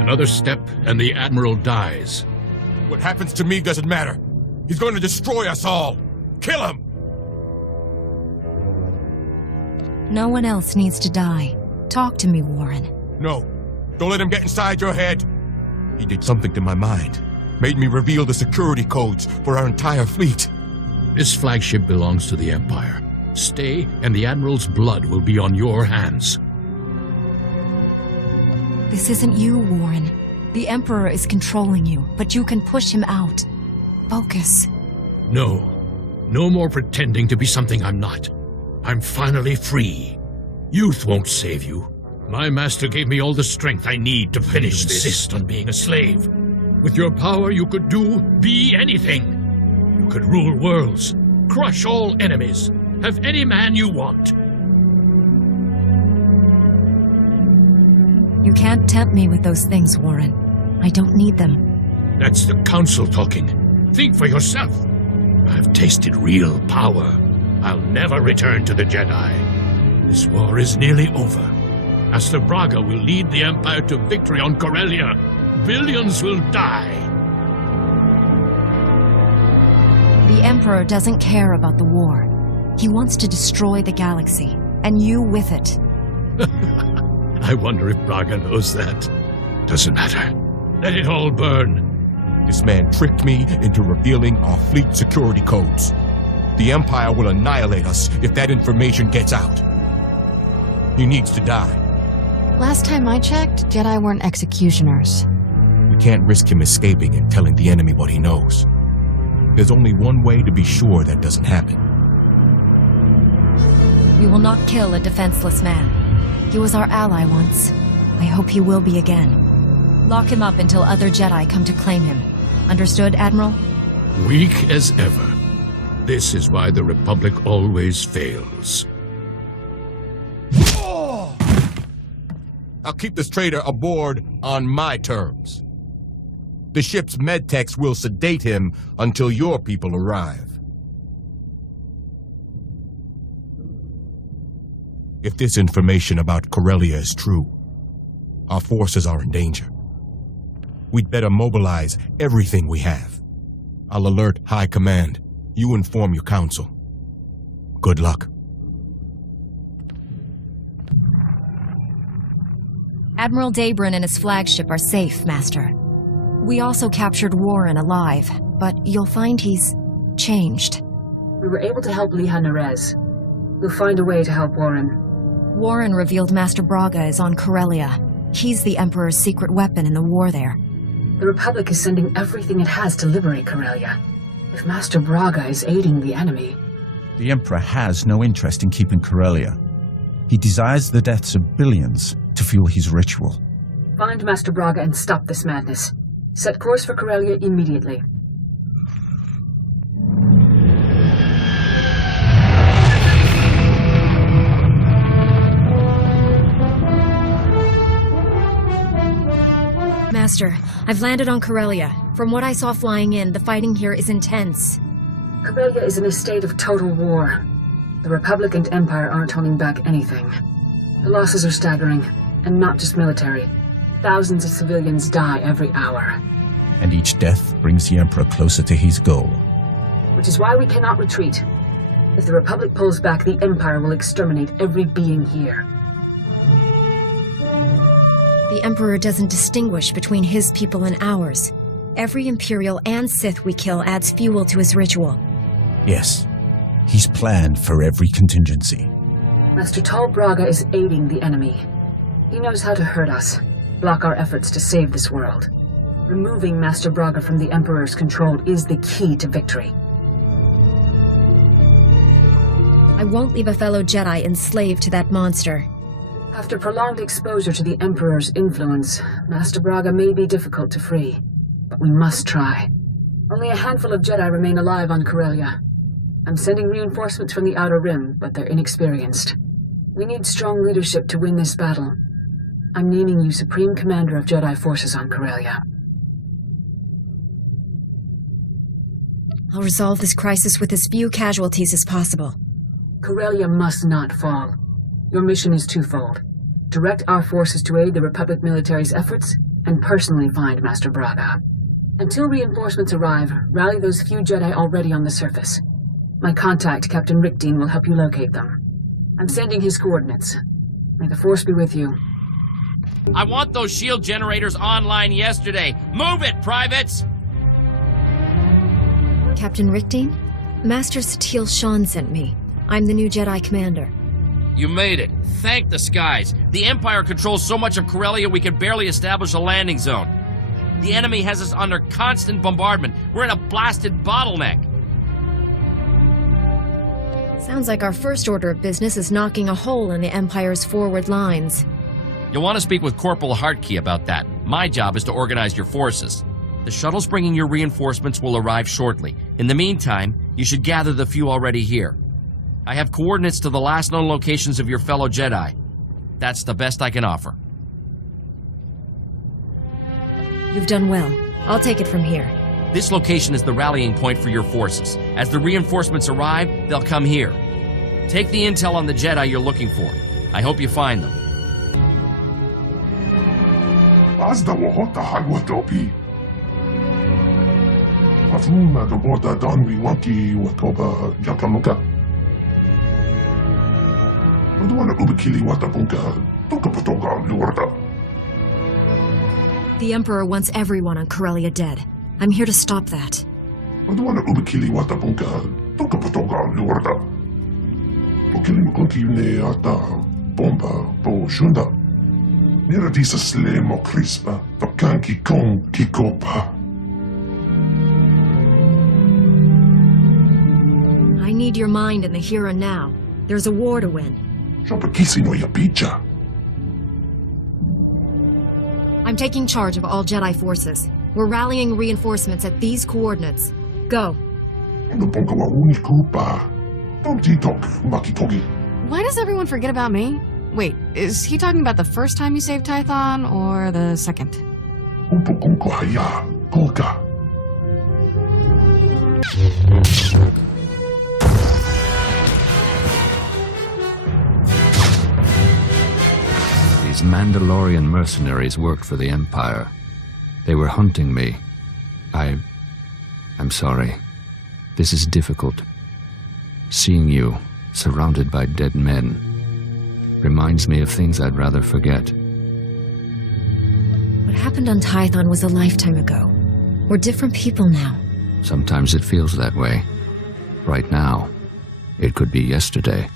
Another step, and the Admiral dies. What happens to me doesn't matter. He's going to destroy us all. Kill him! No one else needs to die. Talk to me, Warren. No. Don't let him get inside your head. He did something to my mind. Made me reveal the security codes for our entire fleet. This flagship belongs to the Empire. Stay, and the Admiral's blood will be on your hands. This isn't you, Warren. The Emperor is controlling you, but you can push him out. Focus. No. No more pretending to be something I'm not. I'm finally free. Youth won't save you. My master gave me all the strength I need to finish this. Insist on being a slave. With your power, you could be anything. You could rule worlds, crush all enemies, have any man you want. You can't tempt me with those things, Warren. I don't need them. That's the Council talking. Think for yourself. I've tasted real power. I'll never return to the Jedi. This war is nearly over. Master Braga will lead the Empire to victory on Corellia. Billions will die. The Emperor doesn't care about the war. He wants to destroy the galaxy, and you with it. I wonder if Braga knows that. Doesn't matter. Let it all burn. This man tricked me into revealing our fleet security codes. The Empire will annihilate us if that information gets out. He needs to die. Last time I checked, Jedi weren't executioners. We can't risk him escaping and telling the enemy what he knows. There's only one way to be sure that doesn't happen. We will not kill a defenseless man. He was our ally once. I hope he will be again. Lock him up until other Jedi come to claim him. Understood, Admiral? Weak as ever. This is why the Republic always fails. Oh! I'll keep this traitor aboard on my terms. The ship's medtechs will sedate him until your people arrive. If this information about Corellia is true, our forces are in danger. We'd better mobilize everything we have. I'll alert High Command. You inform your council. Good luck. Admiral Debrin and his flagship are safe, Master. We also captured Warren alive, but you'll find he's changed. We were able to help Liha Nerez. We'll find a way to help Warren. Warren revealed Master Braga is on Corellia. He's the Emperor's secret weapon in the war there. The Republic is sending everything it has to liberate Corellia. If Master Braga is aiding the enemy... The Emperor has no interest in keeping Corellia. He desires the deaths of billions to fuel his ritual. Find Master Braga and stop this madness. Set course for Corellia immediately. Master, I've landed on Corellia. From what I saw flying in, the fighting here is intense. Corellia is in a state of total war. The Republic and Empire aren't holding back anything. The losses are staggering, and not just military. Thousands of civilians die every hour. And each death brings the Emperor closer to his goal. Which is why we cannot retreat. If the Republic pulls back, the Empire will exterminate every being here. The Emperor doesn't distinguish between his people and ours. Every Imperial and Sith we kill adds fuel to his ritual. Yes, he's planned for every contingency. Master Tal Braga is aiding the enemy. He knows how to hurt us, block our efforts to save this world. Removing Master Braga from the Emperor's control is the key to victory. I won't leave a fellow Jedi enslaved to that monster. After prolonged exposure to the Emperor's influence, Master Braga may be difficult to free, but we must try. Only a handful of Jedi remain alive on Corellia. I'm sending reinforcements from the Outer Rim, but they're inexperienced. We need strong leadership to win this battle. I'm naming you Supreme Commander of Jedi Forces on Corellia. I'll resolve this crisis with as few casualties as possible. Corellia must not fall. Your mission is twofold. Direct our forces to aid the Republic military's efforts, and personally find Master Braga. Until reinforcements arrive, rally those few Jedi already on the surface. My contact, Captain Rickdean, will help you locate them. I'm sending his coordinates. May the Force be with you. I want those shield generators online yesterday. Move it, privates! Captain Rickdean? Master Satil Shan sent me. I'm the new Jedi commander. You made it. Thank the skies. The Empire controls so much of Corellia we can barely establish a landing zone. The enemy has us under constant bombardment. We're in a blasted bottleneck. Sounds like our first order of business is knocking a hole in the Empire's forward lines. You'll want to speak with Corporal Hartkey about that. My job is to organize your forces. The shuttles bringing your reinforcements will arrive shortly. In the meantime, you should gather the few already here. I have coordinates to the last known locations of your fellow Jedi. That's the best I can offer. You've done well. I'll take it from here. This location is the rallying point for your forces. As the reinforcements arrive, they'll come here. Take the intel on the Jedi you're looking for. I hope you find them. Azda wahota hagwatopi. Afuna the border donwi waki watoba jakamuka. Madwana ubikili watapunka. Toka patonga luwarda. The Emperor wants everyone on Corellia dead. I'm here to stop that. Madwana ubikili watapunka. Toka patonga luwarda. Ukili mkunki ne ata bomba bo shunda. Nera disa slemo crispa, tokanki kon kikopa. I need your mind in the here and now. There's a war to win. Shopakisi no yapicha. I'm taking charge of all Jedi forces. We're rallying reinforcements at these coordinates. Go. No ponga wa unikupa. Tonti tok makitogi. Why does everyone forget about me? Wait, is he talking about the first time you saved Tython, or the second? Upo konko haya, kolka. These Mandalorian mercenaries worked for the Empire. They were hunting me. I'm sorry. This is difficult. Seeing you, surrounded by dead men, reminds me of things I'd rather forget. What happened on Tython was a lifetime ago. We're different people now. Sometimes it feels that way. Right now, it could be yesterday.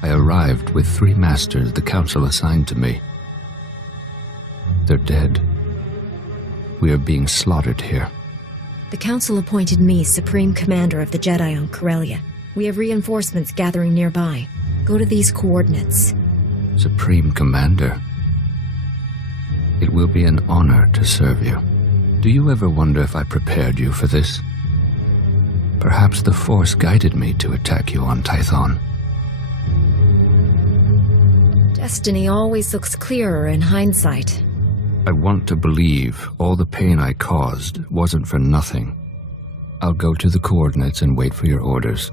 I arrived with 3 masters the Council assigned to me. They're dead. We are being slaughtered here. The Council appointed me Supreme Commander of the Jedi on Corellia. We have reinforcements gathering nearby. Go to these coordinates. Supreme Commander. It will be an honor to serve you. Do you ever wonder if I prepared you for this? Perhaps the Force guided me to attack you on Tython. Destiny always looks clearer in hindsight. I want to believe all the pain I caused wasn't for nothing. I'll go to the coordinates and wait for your orders.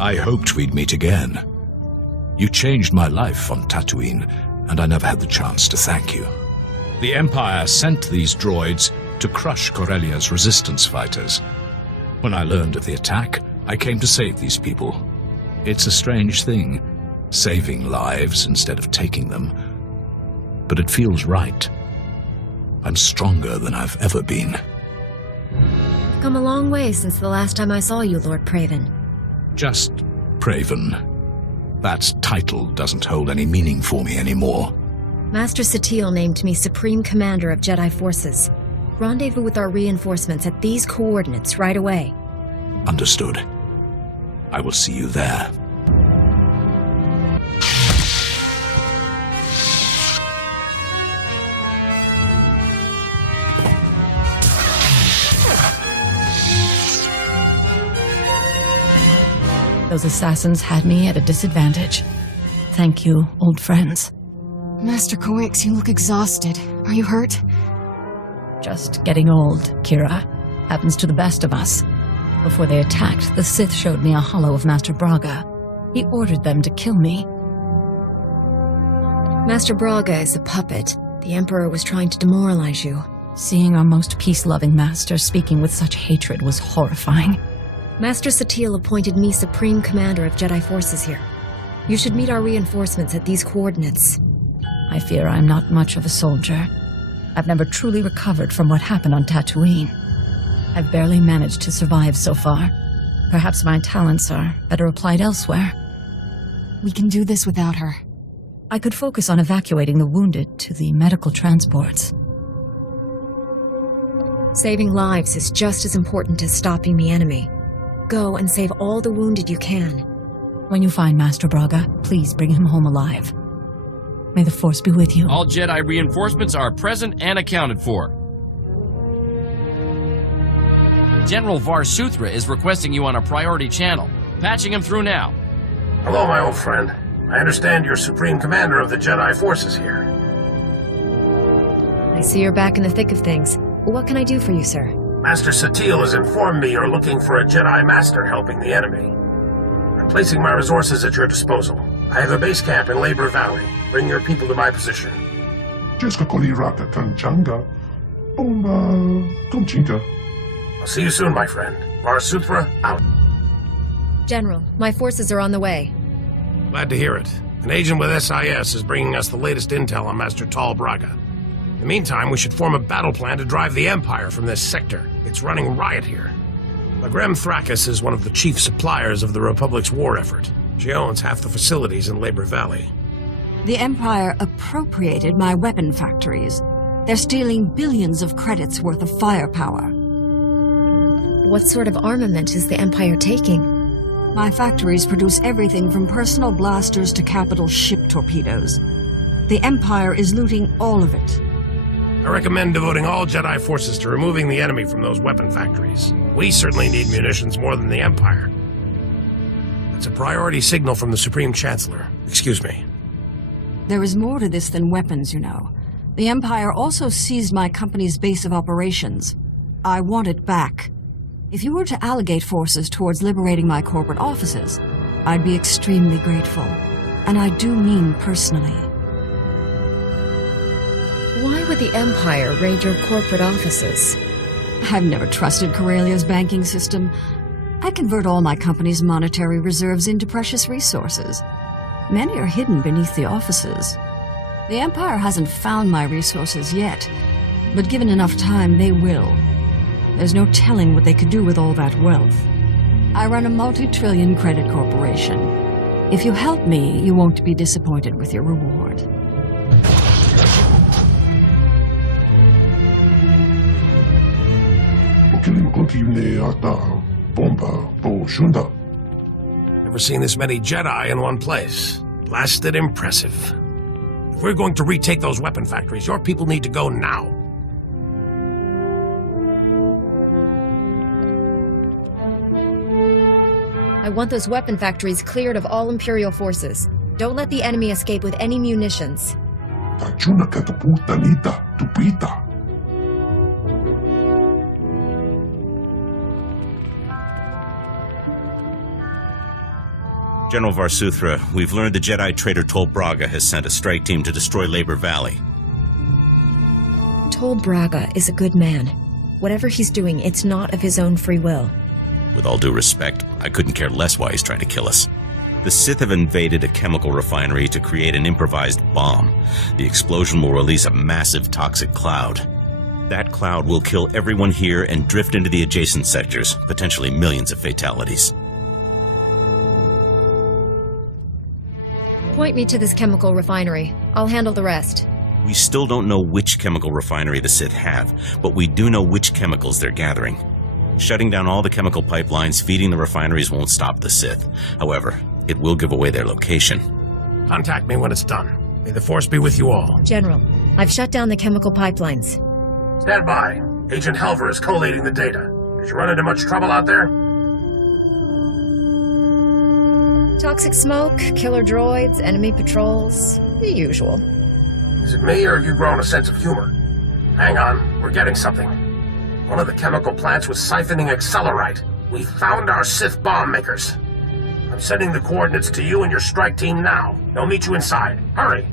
I hoped we'd meet again. You changed my life on Tatooine, and I never had the chance to thank you. The Empire sent these droids to crush Corellia's resistance fighters. When I learned of the attack, I came to save these people. It's a strange thing, saving lives instead of taking them. But it feels right. I'm stronger than I've ever been. You've come a long way since the last time I saw you, Lord Praven. Just Praven. That title doesn't hold any meaning for me anymore. Master Satil named me Supreme Commander of Jedi Forces. Rendezvous with our reinforcements at these coordinates right away. Understood. I will see you there. Those assassins had me at a disadvantage. Thank you, old friends. Master Coix, you look exhausted. Are you hurt? Just getting old, Kira. Happens to the best of us. Before they attacked, the Sith showed me a hollow of Master Braga. He ordered them to kill me. Master Braga is a puppet. The Emperor was trying to demoralize you. Seeing our most peace-loving master speaking with such hatred was horrifying. Master SWTOR appointed me Supreme Commander of Jedi forces here. You should meet our reinforcements at these coordinates. I fear I'm not much of a soldier. I've never truly recovered from what happened on Tatooine. I've barely managed to survive so far. Perhaps my talents are better applied elsewhere. We can do this without her. I could focus on evacuating the wounded to the medical transports. Saving lives is just as important as stopping the enemy. Go and save all the wounded you can. When you find Master Braga, please bring him home alive. May the Force be with you. All Jedi reinforcements are present and accounted for. General SWTOR is requesting you on a priority channel. Patching him through now. Hello, my old friend. I understand you're Supreme Commander of the Jedi forces here. I see you're back in the thick of things. What can I do for you, sir? Master SWTOR has informed me you're looking for a Jedi Master helping the enemy. I'm placing my resources at your disposal. I have a base camp in Labor Valley. Bring your people to my position. Jiska Koliraka Kanchanga. Bomba Kunchinka. I'll see you soon, my friend. SWTOR out. General, my forces are on the way. Glad to hear it. An agent with SIS is bringing us the latest intel on Master Tal Braga. In the meantime, we should form a battle plan to drive the Empire from this sector. It's running riot here. Lagrem Thrakis is one of the chief suppliers of the Republic's war effort. She owns half the facilities in Labor Valley. The Empire appropriated my weapon factories. They're stealing billions of credits worth of firepower. What sort of armament is the Empire taking? My factories produce everything from personal blasters to capital ship torpedoes. The Empire is looting all of it. I recommend devoting all Jedi forces to removing the enemy from those weapon factories. We certainly need munitions more than the Empire. That's a priority signal from the Supreme Chancellor. Excuse me. There is more to this than weapons, you know. The Empire also seized my company's base of operations. I want it back. If you were to allocate forces towards liberating my corporate offices, I'd be extremely grateful. And I do mean personally. Why would the Empire raid your corporate offices? I've never trusted Corellia's banking system. I convert all my company's monetary reserves into precious resources. Many are hidden beneath the offices. The Empire hasn't found my resources yet, but given enough time, they will. There's no telling what they could do with all that wealth. I run a multi-trillion credit corporation. If you help me, you won't be disappointed with your reward. Never seen this many Jedi in one place. Blasted impressive. If we're going to retake those weapon factories, your people need to go now. I want those weapon factories cleared of all Imperial forces. Don't let the enemy escape with any munitions. General SWTOR, we've learned the Jedi traitor Tal Braga has sent a strike team to destroy Labor Valley. Tal Braga is a good man. Whatever he's doing, it's not of his own free will. With all due respect, I couldn't care less why he's trying to kill us. The Sith have invaded a chemical refinery to create an improvised bomb. The explosion will release a massive toxic cloud. That cloud will kill everyone here and drift into the adjacent sectors, potentially millions of fatalities. Point me to this chemical refinery. I'll handle the rest. We still don't know which chemical refinery the Sith have, but we do know which chemicals they're gathering. Shutting down all the chemical pipelines feeding the refineries won't stop the Sith. However, it will give away their location. Contact me when it's done. May the Force be with you all. General, I've shut down the chemical pipelines. Stand by. Agent Helver is collating the data. Did you run into much trouble out there? Toxic smoke, killer droids, enemy patrols, the usual. Is it me, or have you grown a sense of humor? Hang on, we're getting something. One of the chemical plants was siphoning accelerite. We found our Sith bomb makers. I'm sending the coordinates to you and your strike team now. They'll meet you inside. Hurry!